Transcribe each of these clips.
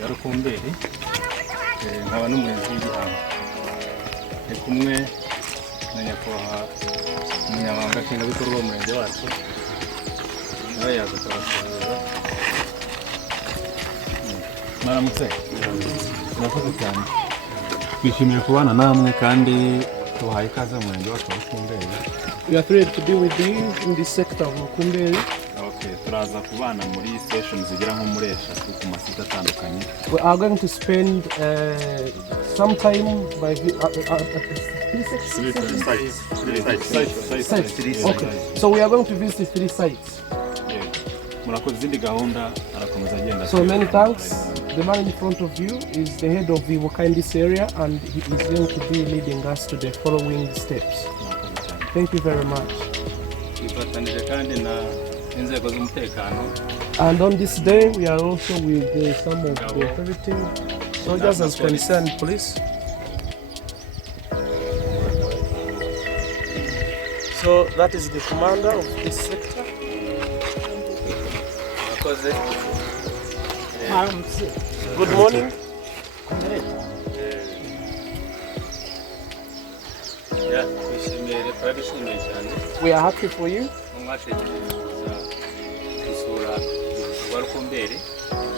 ya Rukumberi nkaba n'umurinzi w'igihanga ndi kumwe na nyakubahwa umunyamabanga nshingwabikorwa w'umurenge wacu nawe yaza akabasuhuza. Mwaramutse, murakoze cyane, twishimiye kubana namwe kandi tubahaye ikaze mu murenge wacu wa Rukumberi. We are thrilled to be with you in this sector of Rukumberi. Okay, turaza kubana muri sessions zigera nko muri 3 ku masite atandukanye. We are going to spend some time by sites. Okay, so we are going to visit 3 sites. Murakoze izindi gahunda arakomeza agenda. So many thanks. The man in front of you is the head of the work in this area, and he is going to be leading us to the following steps. Thank you very much. And on this day, we are also with some of the authority, soldiers as concerned police. So that is the commander of this sector. Good morning. We are happy for you.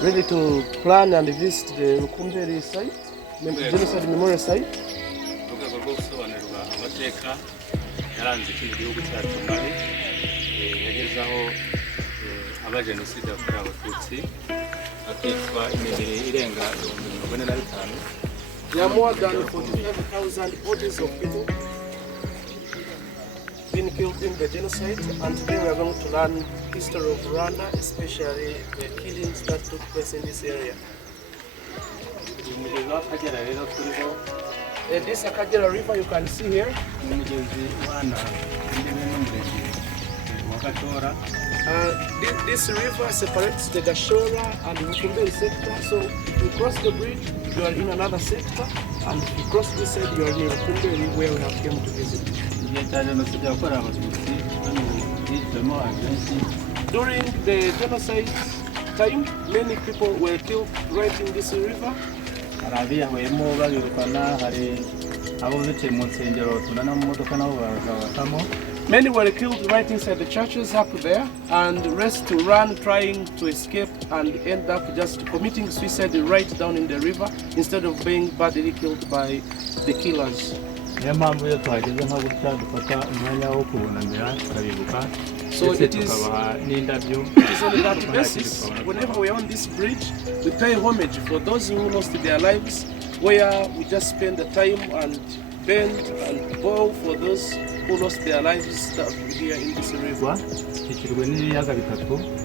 Ready to plan and visit the Rukumberi site, genocide memorial site. There are more than 45,000 bodies of people been killed in the genocide, and today we are going to learn history of Rwanda, especially the killings that took place in this area. This Akagera River you can see here. This river separates the Gusura and the Rukumberi sector. So if you cross the bridge, you are in another sector, and if you cross this side, you are in Rukumberi, where we have come to visit. During the genocide time, many people were killed right in this river. Many were killed right inside the churches up there, and the rest to run trying to escape and end up just committing suicide right down in the river instead of being badly killed by the killers. So it is on that basis, whenever we are on this bridge, we pay homage for those who lost their lives, where we just spend the time and bend and bow for those who lost their lives here in this river.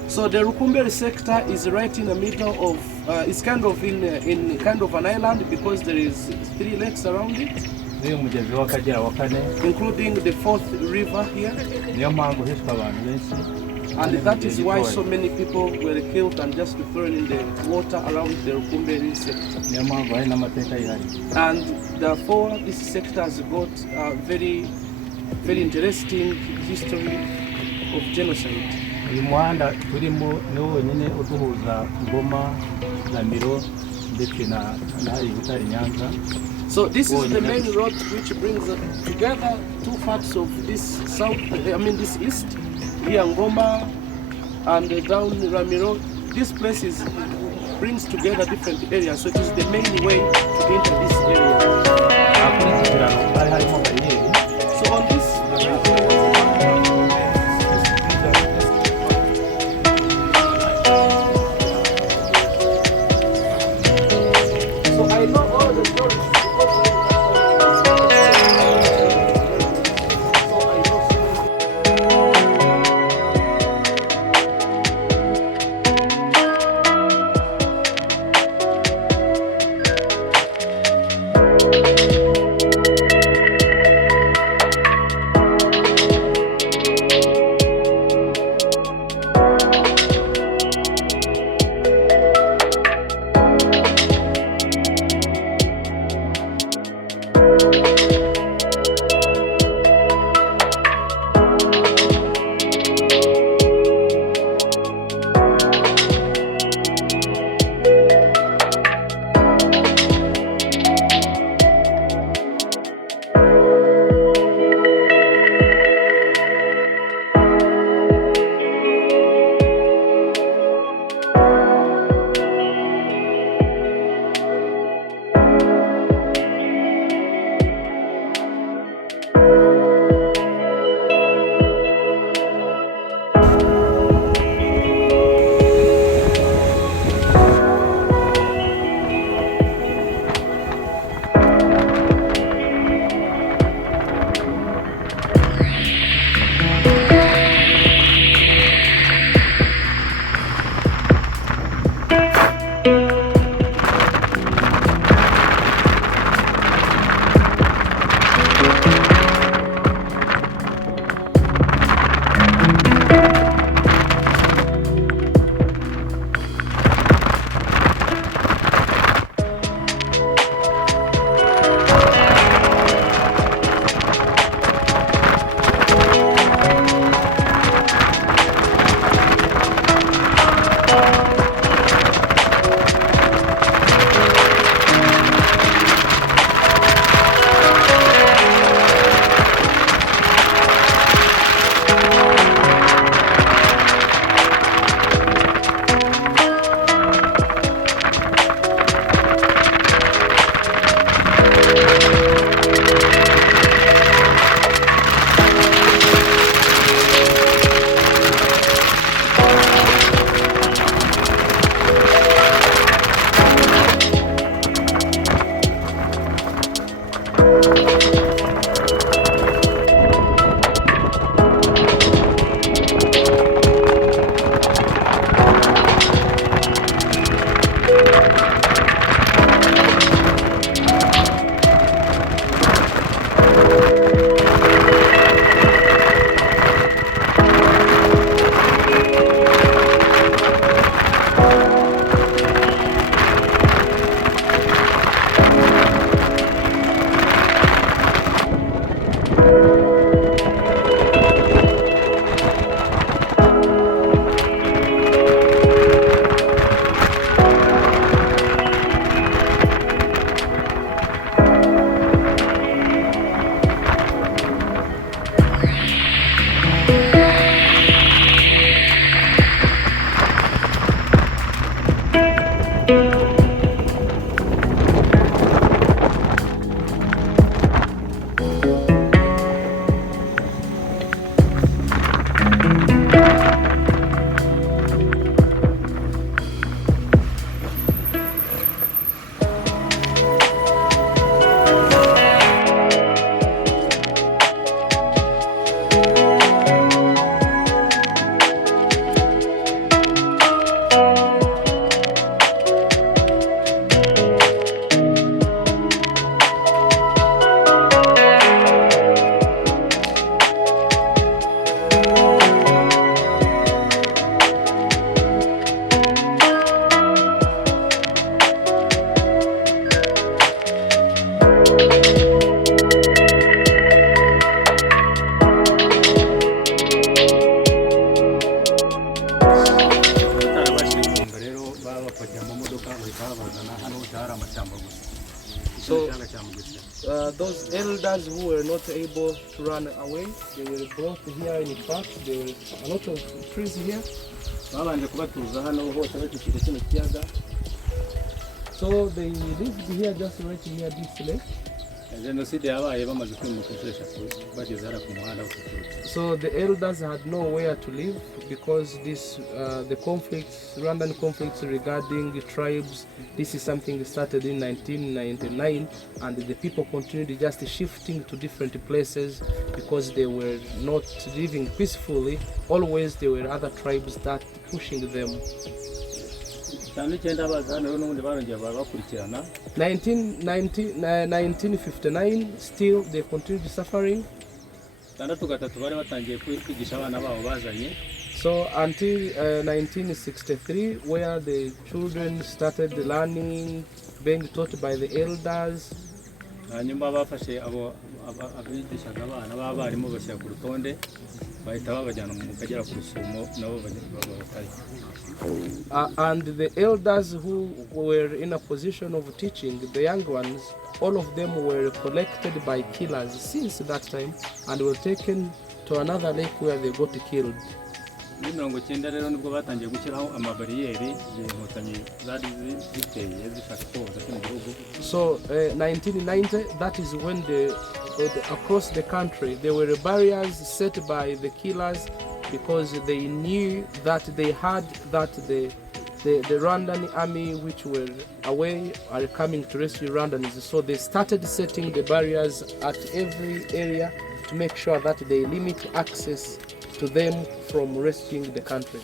So the Rukumberi sector is right in the middle of, it's kind of in kind of an island, because there is 3 lakes around it, including the 4th river here. And that is why so many people were killed and just thrown in the water around the Rukumberi sector. And therefore this sector has got a very, very interesting history of genocide. So this is the main road which brings together 2 parts of this south, this east, here Ngoma and down Ramiro. This place brings together different areas, so it is the main way to enter this area. So on this I know all the stories. ahantu hose hari amashyamba gusa. So those elders who were not able to run away, they were brought here in fact. There were a lot of trees here. Babanje kubatuza hano hose bakikije kino kiyaga. So they lived here just right near this lake. Jenoside yabaye bamaze kwimuka inshuro eshatu bageze hara ku muhanda wo kutuza. So the elders had nowhere to live because the conflicts, Rwandan conflicts regarding the tribes, this is something that started in 1999, and the people continued just shifting to different places because they were not living peacefully. Always there were other tribes that pushing them. 1959, still they continued suffering. So until 1963, where the children started learning, being taught by the elders. Abigishaga abana b'abarimu bashyira ku rutonde bahita babajyana mu Kagera ku Rusumo nabo babataye. And the elders who were in a position of teaching the young ones, all of them were collected by killers since that time and were taken to another lake where they got killed. Muri 90 rero nibwo batangiye gushyiraho amabariyeri y'inkotanyi zari ziteye zishaka koza mu gihugu. So 1990, that is when across the country there were barriers set by the killers because they knew that they had that the Rwandan army which were away are coming to rescue Rwandans. So they started setting the barriers at every area to make sure that they limit access to them from rescuing the country.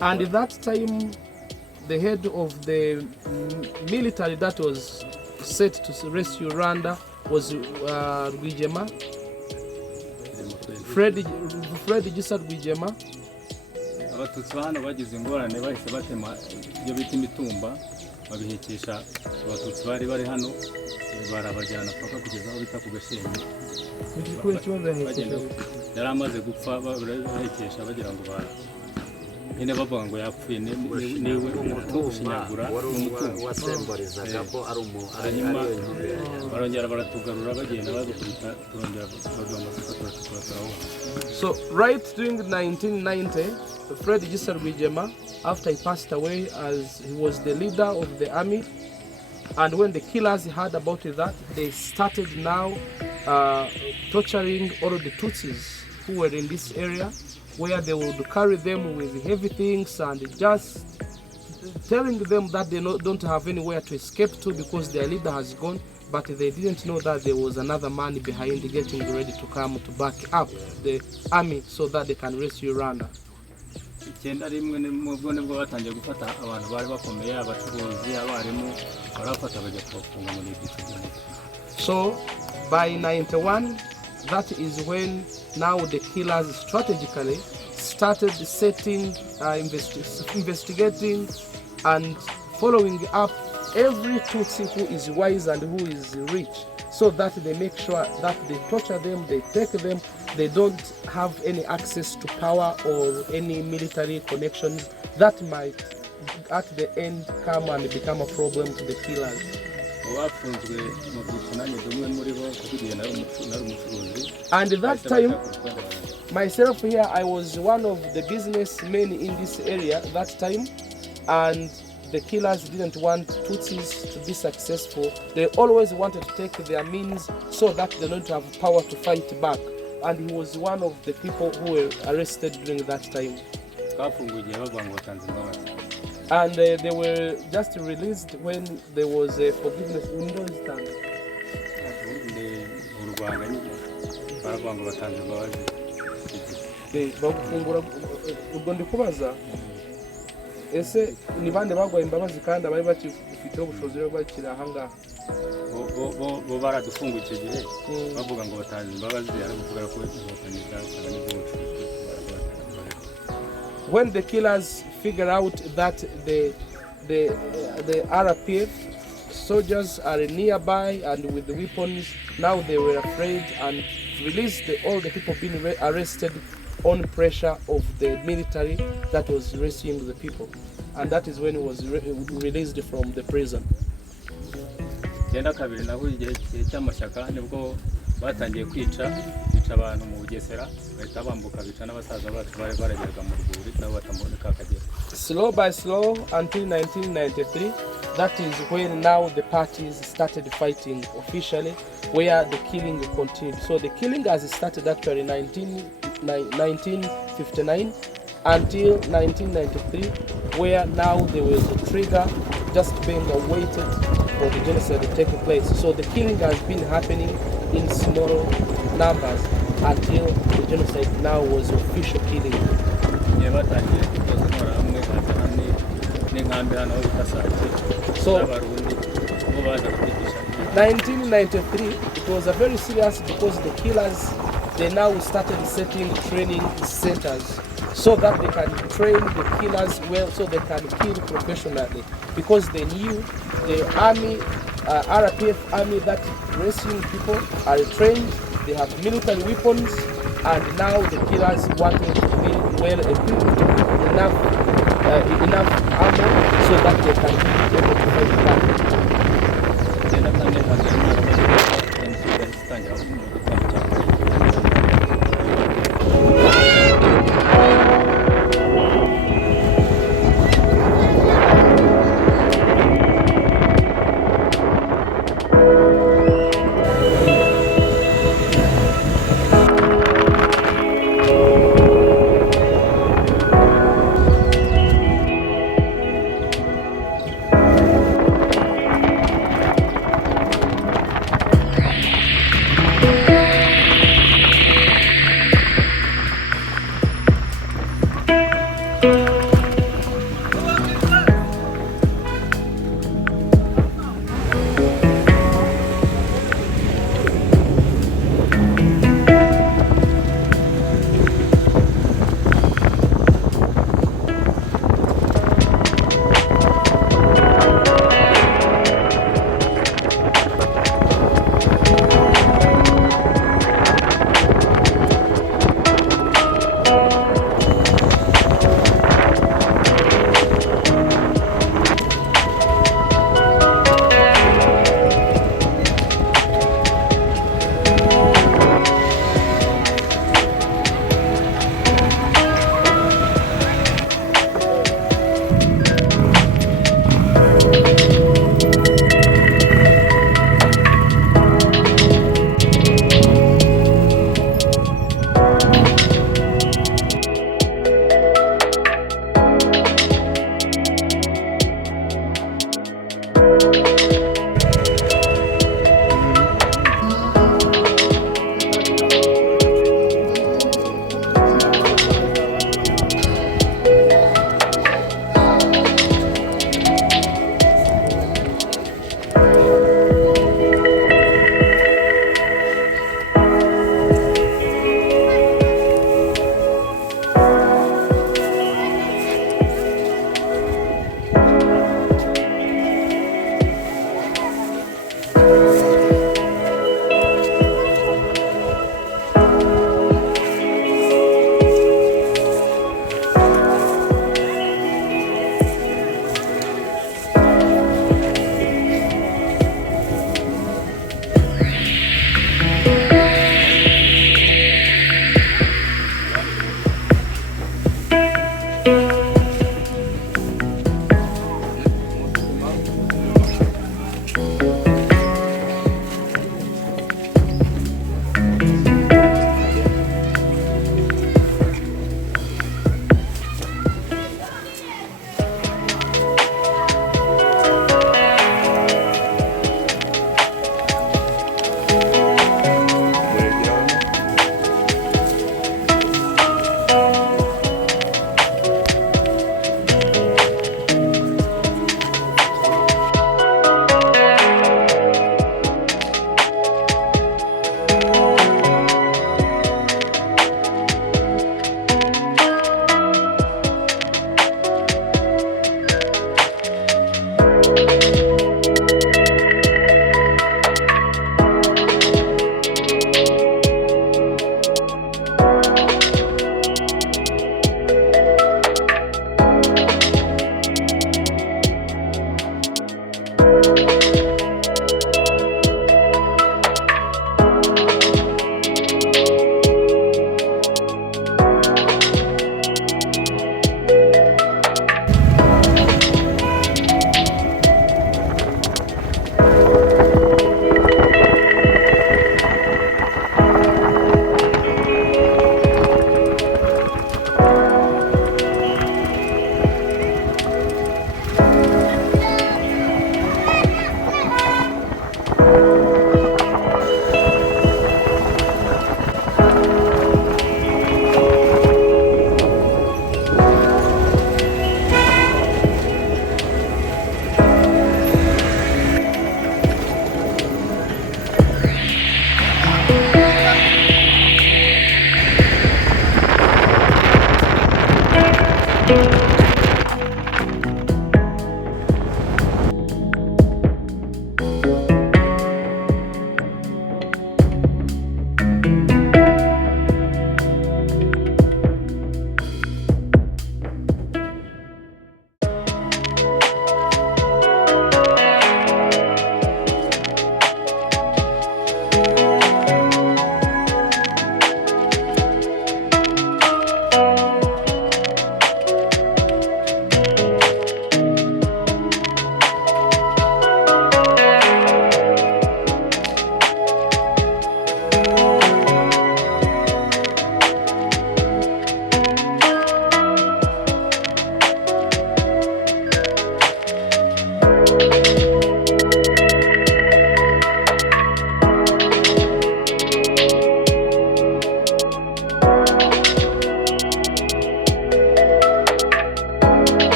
And at that time, the head of the military that was set to rescue Rwanda was Rwigema, Fred Gisa Rwigema. Abatutsi hano bagize ingorane bahise batema ibyo bita imitumba babihekesha abatutsi bari hano barabajyana paka kugeza aho bita ku Gashenyi. Yari amaze gupfa bahekesha bagira ngo nyine bavuga ngo yapfuye niwe ushinyagura wasemborizaga ko ari barongera baratugarura bagenda badukubita turongera bagomba. So right during 1990, Fred Gisa Rwigema, after he passed away, as he was the leader of the army, and when the killers heard about that, they started now torturing all of the Tutsis who were in this area, where they would carry them with heavy things and just telling them that they don't have anywhere to escape to because their leader has gone, but they didn't know that there was another man behind getting ready to come to back up the army so that they can rescue Rwanda. So by 91, that is when now the killers strategically started setting, investigating and following up every Tutsi who is wise and who is rich, so that they make sure that they torture them, they take them, they don't have any access to power or any military connections that might at the end come and become a problem to the killers. And at that time, myself here, I was one of the businessmen in this area at that time, and the killers didn't want Tutsis to be successful. They always wanted to take their means so that they don't have power to fight back. And he was one of the people who were arrested during that time. And they were just released when there was a forgiveness window stand. Ese ni bande bagwaye imbabazi kandi abari bakifite ubushobozi bwo bakira hanga bo baradufunguye icyo gihe bavuga ngo batanze imbabazi ari kuvuga ko inkotanyiza. When the killers figure out that the RPF soldiers are nearby and with the weapons, now they were afraid and released all the people being arrested on pressure of the military that was rescuing the people, and that is when he was released from the prison. Genda kabiri naho igihe cy'amashyaka nibwo batangiye kwica abantu mu Bugesera bahita bambuka bica n'abasaza bacu bari barageraga mu rwuri nabo batamuboneka akagera. Slow by slow until 1993, that is when now the parties started fighting officially, where the killing continued. So the killing has started actually 1959 until 1993, where now there was a trigger just being awaited for the genocide to take place. So the killing has been happening in small numbers until the genocide now was official killing. So 1993, it was a very serious because the killers, they now started setting training centers so that they can train the killers well, so they can kill professionally, because they knew the army, RPF army that rescuing people are trained, they have military weapons, and now the killers wanted to be well equipped, enough armor so that they can be able to fight back.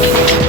Thank you.